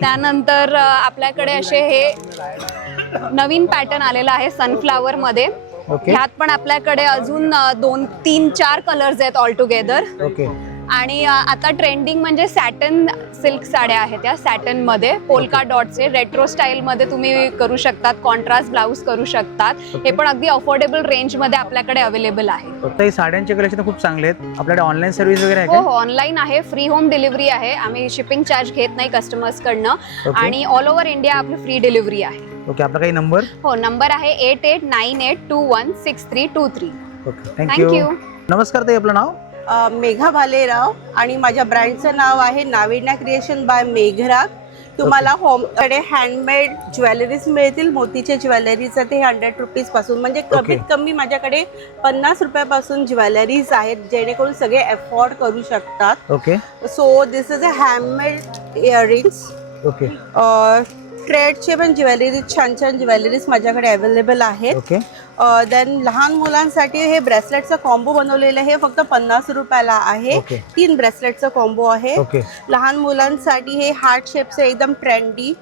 त्यानंतर आपल्याकडे असे हे नवीन पॅटर्न आलेला आहे सनफ्लावर मध्ये. ह्यात पण आपल्याकडे अजून 2, 3, 4 कलर्स आहेत ऑल टुगेदर. आणि आता ट्रेंडिंग म्हणजे सॅटन सिल्क साड्या आहेत. त्या सॅटन मध्ये पोल्का डॉटचे रेट्रो स्टाईल मध्ये तुम्ही करू शकतात. कॉन्ट्रास्ट ब्लाउज करू शकतात. हे पण अगदी अफोर्डेबल रेंज मध्ये आपल्याकडे अवेलेबल आहे. साड्यांचे कलेक्शन खूप चांगले आहेत. आपल्याकडे ऑनलाईन सर्व्हिस वगैरे आहे? हो, ऑनलाईन आहे. फ्री होम डिलिव्हरी आहे. आम्ही शिपिंग चार्ज घेत नाही कस्टमर्स कडनं. आणि ऑल ओव्हर इंडिया आपली फ्री डिलिव्हरी आहे. ओके, आपला काही नंबर? हो, नंबर आहे 8898216323. थँक्यू. नमस्कार ताई, आपलं नाव? मेघा भालेराव आणि माझ्या ब्रँडचं नाव आहे नाविन्या क्रिएशन बाय मेघराग. तुम्हाला होमकडे हँडमेड ज्वेलरीज मिळतील. मोतीचे ज्वेलरीचं ते 100 रुपीज पासून, म्हणजे कमीत कमी माझ्याकडे 50 रुपयापासून ज्वेलरीज आहेत, जेणेकरून सगळे अफोर्ड करू शकतात. So this is a handmade earrings. ट्रेडचे पण ज्वेलरीज, छान छान ज्वेलरीज माझ्याकडे अवेलेबल आहेत. देन लहान मुलांसाठी हे ब्रेसलेटचा कॉम्बो बनवलेलं आहे, फक्त 50 रुपयाला आहे. 3 ब्रेसलेटचा कॉम्बो आहे. लहान मुलांसाठी हे हार्ट शेपचे एकदम ट्रेंडी.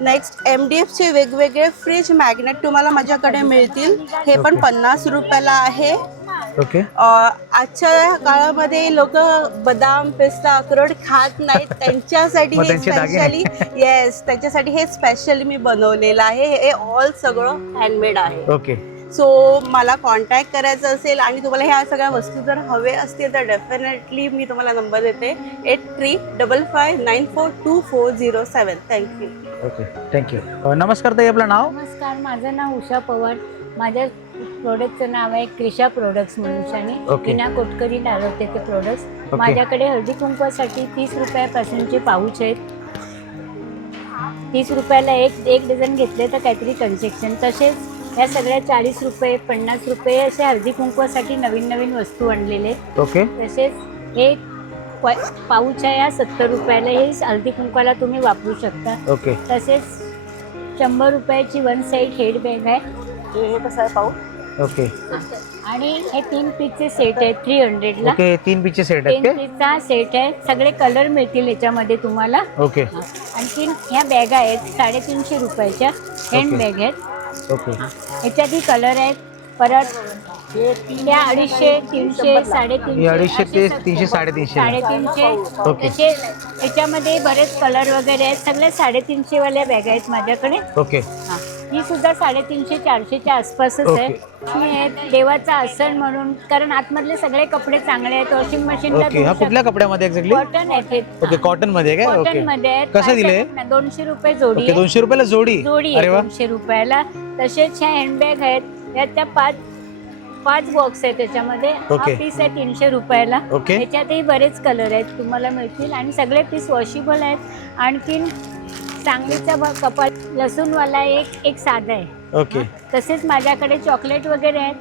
नेक्स्ट MDFचे वेगवेगळे फ्रीज मॅग्नेट तुम्हाला माझ्याकडे मिळतील. हे पण 50 रुपयाला आहे. आजच्या काळामध्ये लोक बदाम, पिस्ता, अक्रोड खात नाहीत, त्यांच्यासाठी हे स्पेशली त्याच्यासाठी हे स्पेशली मी बनवलेलं आहे. हे ऑल सगळं हँडमेड आहे. सो मला कॉन्टॅक्ट करायचं असेल आणि तुम्हाला ह्या सगळ्या वस्तू जर हवे असतील तर डेफिनेटली मी तुम्हाला नंबर देते 8355942407. थँक्यू. थँक्यू. नमस्कार ताई, आपलं नाव? नमस्कार, माझं नाव उषा पवार. माझ्या प्रोडक्टचं नाव आहे क्रिशा प्रोडक्ट्स म्हणून. विना कोटकरी लावते ते प्रोडक्ट्स. माझ्याकडे हळदी कुंकवासाठी 30 रुपयापासूनचे पाऊच आहेत. 30 रुपयाला एक डझन घेतले तर काहीतरी कन्सेक्शन. तसेच या सगळ्या 40 रुपये, 50 रुपये असे हळदी कुंकवासाठी नवीन नवीन वस्तू आणलेले. तसेच हे पाऊच आहे या 70 रुपयाला. हे हळदी कुंकवाला तुम्ही वापरू शकता. तसेच 100 रुपयाची 1 साईड हेड बॅग आहे. हे कसं आहे पाऊच? आणि हे 3 पीसचे सेट आहे 300ला. 3 पीसचे सेट आहेत? 3 पीसचा सेट आहे. सगळे कलर मिळतील याच्यामध्ये तुम्हाला. आणखी ह्या बॅग आहेत 350 रुपयाच्या हँड बॅग आहेत. ह्याच्यातही कलर आहेत. परत त्या 250, 300, 350, 350, याच्यामध्ये बरेच कलर वगैरे आहेत. सगळे 350 वाल्या बॅग आहेत माझ्याकडे. ही सुद्धा 350, 400च्या आसपासच आहे. हे देवाचा आसन म्हणून, कारण आतमधले सगळे कपडे चांगले आहेत. वॉशिंग मशीनला कुठल्या कपड्यामध्ये एक्झॅक्टली? कॉटन आहेत. कॉटन मध्ये काय? कॉटन मध्ये आहेत. कसं दिले? 200 रुपये जोडी. 200 रुपयाला जोडी? जोडी 200 रुपयाला. तसेच ह्या हँडबॅग आहेत. त्या 5 बॉक्स आहेत त्याच्यामध्ये. हा पीस आहे 300 रुपयाला. त्याच्यातही बरेच कलर आहेत तुम्हाला मिळतील आणि सगळे पीस वॉशेबल आहेत. आणखीन सांगलीचा कपाट लसूणवाला एक साधा आहे. तसेच माझ्याकडे चॉकलेट वगैरे आहेत.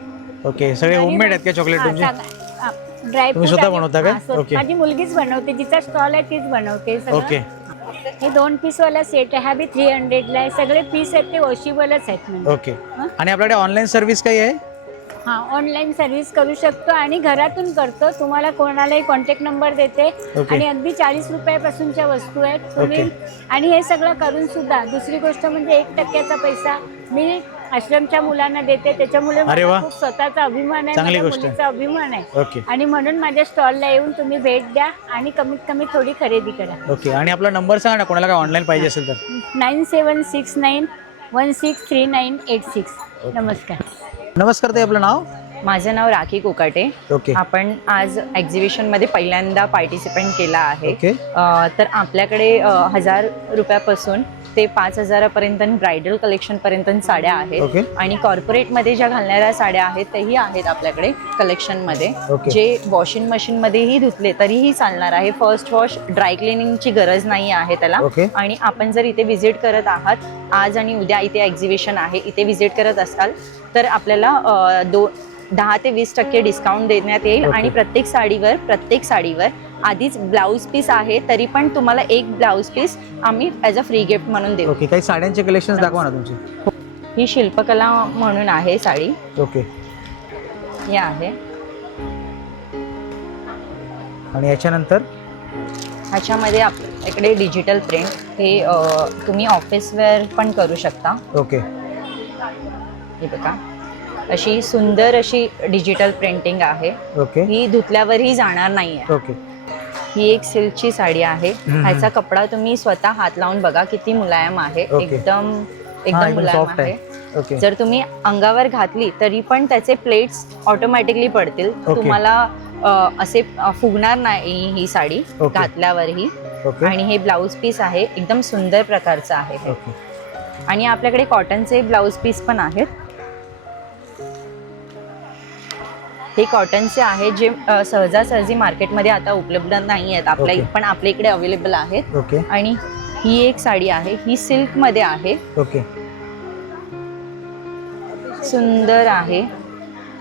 सगळे होममेड आहेत का चॉकलेट तुमचे? ड्रायफ्रूट स्वतः बनवता का? माझी मुलगीच बनवते, जिचा स्टॉल आहे तीच बनवते सगळं. हे 2 पीसवाला सेट आहे. हा बी 300ला आहे. सगळे पीस आहेत ते वॉशेबलच आहेत. आणि आपल्याकडे ऑनलाईन सर्व्हिस काही आहे? हां, ऑनलाईन सर्व्हिस करू शकतो आणि घरातून करतो. तुम्हाला कोणालाही कॉन्टॅक्ट नंबर देते. आणि अगदी 40 रुपयापासूनच्या वस्तू आहेत तुम्ही. आणि हे सगळं करून सुद्धा दुसरी गोष्ट म्हणजे 1% पैसा मी आश्रमच्या मुलांना देते. त्याच्यामुळे मला खूप स्वतःचा अभिमान आहे, माझ्या मुलीचा अभिमान आहे. आणि म्हणून माझ्या स्टॉलला येऊन तुम्ही भेट द्या आणि कमीत कमी थोडी खरेदी करा. आणि आपला नंबर सांगा ना, कोणाला काय ऑनलाईन पाहिजे असेल तर? 9769163986. नमस्कार. नमस्कार ताई, आपलं नाव? माझं नाव राखी कोकाटे. आपण आज एक्झिबिशन मध्ये पहिल्यांदा पार्टिसिपेंट केला आहे. तर आपल्याकडे 1000 रुपयापासून ते 5,000पर्यंत ब्रायडल कलेक्शनपर्यंत साड्या आहेत. ओके. आणि कॉर्पोरेटमध्ये ज्या घालणाऱ्या साड्या आहेत तेही आहेत आपल्याकडे कलेक्शनमध्ये. ओके. जे वॉशिंग मशीनमध्येही धुतले तरीही चालणार आहे. फर्स्ट वॉश ड्राय क्लिनिंगची गरज नाही आहे त्याला. ओके. आणि आपण जर इथे व्हिजिट करत आहात आज आणि उद्या इथे एक्झिबिशन आहे इथे व्हिजिट करत असाल तर आपल्याला 10 ते 20% डिस्काउंट देण्यात येईल. ओके. आणि प्रत्येक साडीवर आधीच ब्लाऊज पीस आहे तरी पण तुम्हाला एक ब्लाऊज पीस आम्ही ॲज अ फ्री गिफ्ट म्हणून देऊ. ओके. काही साड्यांचे कलेक्शन दाखवा ना तुमचे. ही शिल्पकला म्हणून आहे साडी. ओके. ही आहे. आणि याच्यानंतर ह्याच्यामध्ये आपल्याकडे डिजिटल प्रिंट हे तुम्ही ऑफिस वेअर पण करू शकता. ओके. हे बघा अशी सुंदर अशी डिजिटल प्रिंटिंग आहे. ओके. ही धुतल्यावरही जाणार नाहीये. ओके. ही एक सिल्कची साडी आहे. ह्याचा कपडा तुम्ही स्वतः हात लावून बघा किती मुलायम आहे. ओके. एकदम मुलायम सॉफ्ट आहे. ओके. जर तुम्ही अंगावर घातली तरी पण त्याचे प्लेट्स ऑटोमॅटिकली पडतील. ओके. तुम्हाला असे फुगणार नाही ही साडी ओके. घातल्यावरही. ओके. आणि हे ब्लाऊज पीस आहे एकदम सुंदर प्रकारचं आहे हे. ओके. आणि आपल्याकडे कॉटनचे ब्लाऊज पीस पण आहेत. हे कॉटनचे आहेत जे सहजासहजी मार्केटमध्ये आता उपलब्ध नाही आहेत ओके. पण आपल्या इकडे अवेलेबल आहेत. ओके. आणि ही एक साडी आहे ही सिल्कमध्ये आहे. ओके. सुंदर आहे.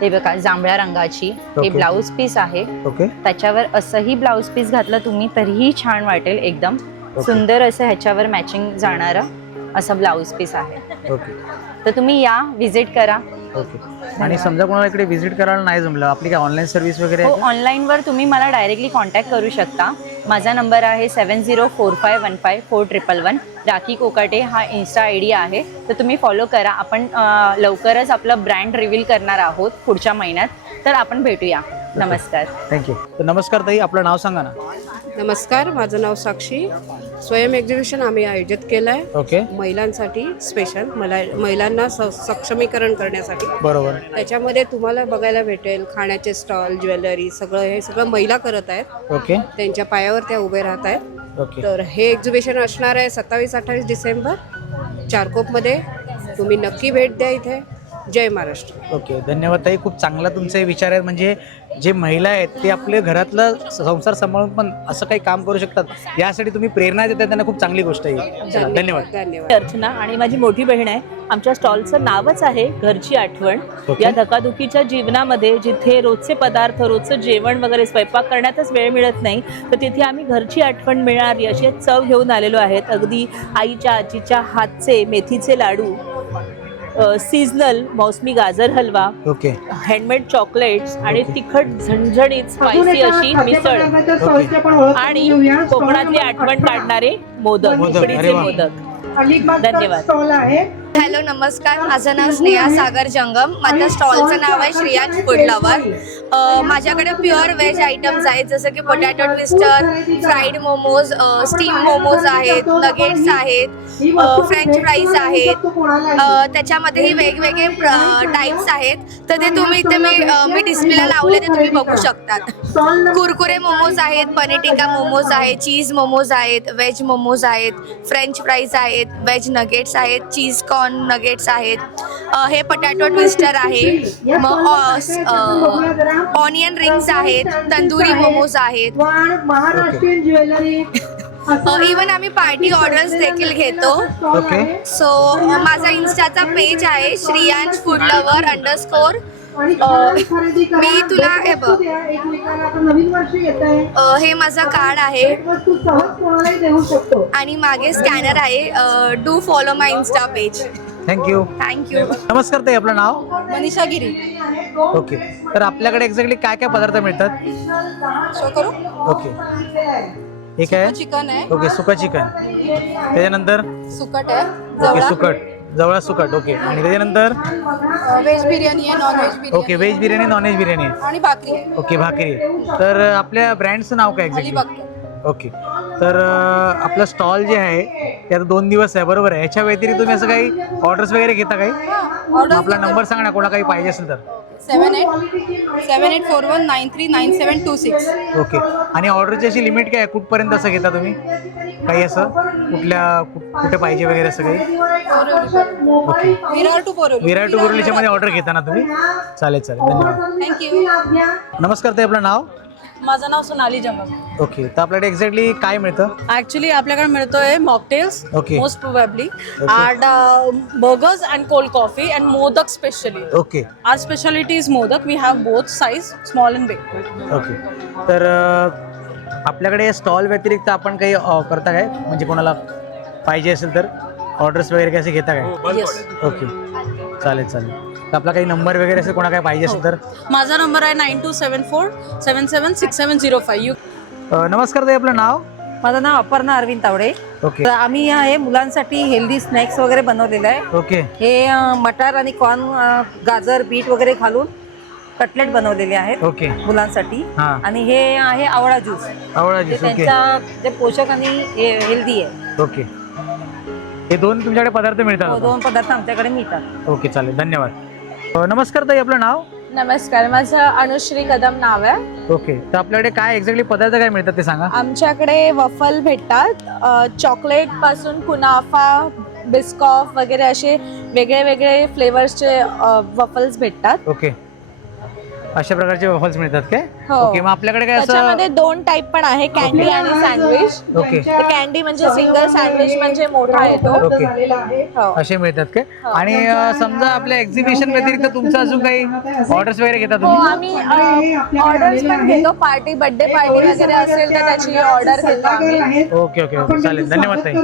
हे बघा जांभळ्या रंगाची हे ओके. ब्लाऊज पीस आहे. ओके. त्याच्यावर असंही ब्लाऊज पीस घातलं तुम्ही तरीही छान वाटेल. एकदम ओके. सुंदर असं ह्याच्यावर मॅचिंग जाणारं असं ब्लाऊज पीस आहे. ओके. तर तुम्ही या व्हिजिट करा. ओके. आणि समजा कोणाला इकडे व्हिजिट करायला नाही जमलं आपली काय ऑनलाईन सर्व्हिस वगैरे हो आहे का? ऑनलाईनवर तुम्ही मला डायरेक्टली कॉन्टॅक्ट करू शकता. माझा नंबर आहे 7045154111. राखी कोकाटे हा इन्स्टा ID आहे तर तुम्ही फॉलो करा. आपण लवकरच आपलं ब्रँड रिव्हील करणार आहोत पुढच्या महिन्यात तर आपण भेटूया. नमस्कार. थँक्यू. तर नमस्कार ताई आपलं नाव सांगा ना. नमस्कार माझं नाव साक्षी. स्वयं एक्झिबिशन आम्ही आयोजित केलं आहे. ओके. महिलांसाठी स्पेशल महिलांना सक्षमीकरण करण्यासाठी. बरोबर. त्याच्यामध्ये तुम्हाला बघायला भेटेल खाण्याचे स्टॉल ज्वेलरी हे सगळं महिला करत आहेत. ओके. त्यांच्या पायावर त्या उभे राहत आहेत. ओके. तर हे एक्झिबिशन असणार आहे 27-28 डिसेंबर चारकोपमध्ये. तुम्ही नक्की भेट द्या इथे. जय महाराष्ट्र. ओके. धन्यवाद ताई. खूप चांगला तुमचे विचार आहेत. म्हणजे जे महिला आहेत ते आपल्या घरातलं संसार सांभाळून पण असं काही काम करू शकतात यासाठी तुम्ही प्रेरणा देता त्यांना खूप चांगली गोष्ट आहे. चला, धन्यवाद. धन्यवाद. अर्चना आणि माझी मोठी बहीण आहे. आमच्या स्टॉलचं नावच आहे घरची आठवण. ओके. या धकाधुकीच्या जीवनामध्ये जिथे रोजचे पदार्थ रोजचं जेवण वगैरे स्वयंपाक करण्यातच वेळ मिळत नाही तर तिथे आम्ही घरची आठवण मिळणारी अशी एक चव घेऊन आलेलो आहेत. अगदी आईच्या आजीच्या हातचे मेथीचे लाडू, सीजनल मौसमी गाजर हलवा, ओके. हँडमेड चॉकलेट्स आणि तिखट झणझणीत स्पायसी अशी मिसळ आणि कोकणातली आठवण काढणारे मोदक उकडीचे मोदक. धन्यवाद. हॅलो नमस्कार माझं नाव स्नेहा सागर जंगम. माझ्या स्टॉलचं नाव आहे श्रेयांश फूड लवर. माझ्याकडे प्युअर व्हेज आयटम्स आहेत जसं की potato twister, fried momos, steam momos आहेत, नगेट्स आहेत, फ्रेंच फ्राईज आहेत. त्याच्यामध्येही वेगवेगळे टाईप्स आहेत तर ते तुम्ही इथे मी डिस्प्लेला लावले ते तुम्ही बघू शकतात. कुरकुरे मोमोज आहेत, पनीर टिक्का मोमोज आहेत, चीज मोमोज आहेत, व्हेज मोमोज आहेत, फ्रेंच फ्राईज आहेत, व्हेज नगेट्स आहेत, चीज कॉर्न नगेट्स आहेत. हे पोटॅटो ट्विस्टर आहे. मग ऑनियन रिंग्स आहेत, तंदुरी मोमोज आहेत. इवन आम्ही पार्टी ऑर्डर्स देखील घेतो. सो माझा इन्स्टाचा पेज आहे श्रेयांश फूड लवर _ मी तुला हे माझं कार्ड आहे आणि मागे स्कॅनर आहे. Do follow my Insta page. Thank you. Thank you. नमस्कार ताई आपलं नाव. मनीषा गिरी. ओके. तर आपल्याकडे एक्झॅक्टली काय काय पदार्थ मिळतात. ओके. हे काय चिकन आहे. ओके. सुका चिकन. त्याच्यानंतर सुकट आहे. ओके. सुकट जवळा सुकट. ओके. आणि त्याच्यानंतर व्हेज बिर्याणी आहे, non veg biryani. Okay. Veg biryani non veg biryani आणि भाकरी. ओके. भाकरी. तर आपल्या ब्रँडचं नाव काय एक्झॅक्टली. ओके. तर आपलं स्टॉल जे आहे ते आता 2 दिवस आहे बरोबर आहे. ह्याच्या व्यतिरिक्त तुम्ही असं काही ऑर्डर्स वगैरे घेता काही. आपला नंबर सांगा ना कोणा काही पाहिजे असेल तर. 7841939726. ओके. आणि ऑर्डरची अशी लिमिट काय आहे? कुठपर्यंत असं घेता तुम्ही? काही असं कुठे पाहिजे वगैरे असं काही? ओके. विरार टू बोरिवलीच्या मध्ये ऑर्डर घेता ना तुम्ही? चालेल धन्यवाद. थँक्यू. नमस्कार ताई, आपलं नाव? माझं नाव सोनाली जंगम. ओके. तर आपल्याकडे एक्झॅक्टली काय मिळतं? ऍक्च्युली आपल्याकडे मिळतोय mocktails Okay. Most probably and burgers and cold coffee and modak specially. Okay. Our speciality is modak. We have both size small and big. Okay. तर आपल्याकडे स्टॉल व्यतिरिक्त आपण काही करता काय? म्हणजे कोणाला पाहिजे असेल तर ऑर्डर्स वगैरे कसे घेता काय? येस. ओके. चालेल. तर आपला काही नंबर वगैरे असेल कोणा काय पाहिजे असेल तर? माझा नंबर आहे 9274776705. नमस्कार ताई, आपलं नाव? माझं नाव अपर्णा अरविंद तावडे. ओके. तर आम्ही हे मुलांसाठी हेल्दी स्नॅक्स वगैरे बनवलेलं आहे. ओके. हे मटार आणि कॉर्न, गाजर, बीट वगैरे घालून कटलेट बनवलेले आहेत ओके. मुलांसाठी. हां. आणि हे आहे आवळा ज्यूस. आवळा ज्यूस. ओके. त्यांचा जे पोषक आणि हेल्दी आहे. ओके. हे दोन तुमच्याकडे पदार्थ मिळतात? दोन पदार्थ आमच्याकडे मिळतात. ओके, चालेल, धन्यवाद. नमस्कार ताई, आपलं नाव? नमस्कार, माझं अनुश्री कदम नाव आहे. ओके. तर आपल्याकडे काय एक्झॅक्टली पदार्थ काय मिळतात ते सांगा. आमच्याकडे वफल भेटतात, चॉकलेट पासून कुनाफा, बिस्कॉफ वगैरे असे वेगळे वेगळे फ्लेवर्सचे वफल्स भेटतात. ओके. अशा प्रकारचे वॉफल्स मिळतात काय? हो. ओके. मग आपल्याकडे काय त्याच्यामध्ये असं? दोन टाइप पण आहे, कॅन्डी आणि सँडविच. ओके. कॅन्डी म्हणजे सिंगल, सँडविच म्हणजे मोठा येतो. ओके. हो. असे मिळतात काय? आणि समजा आपल्या एक्झिबिशन व्यतिरिक्त तुमचं अजून काही ऑर्डर्स वगैरे घेता हो, तुम्ही? आम्ही ऑर्डर्स पण घेतो. पार्टी, बर्थडे पार्टी वगैरे असेल तर त्याची ऑर्डर घेतो आम्ही. ओके. चालेल, धन्यवाद ताई.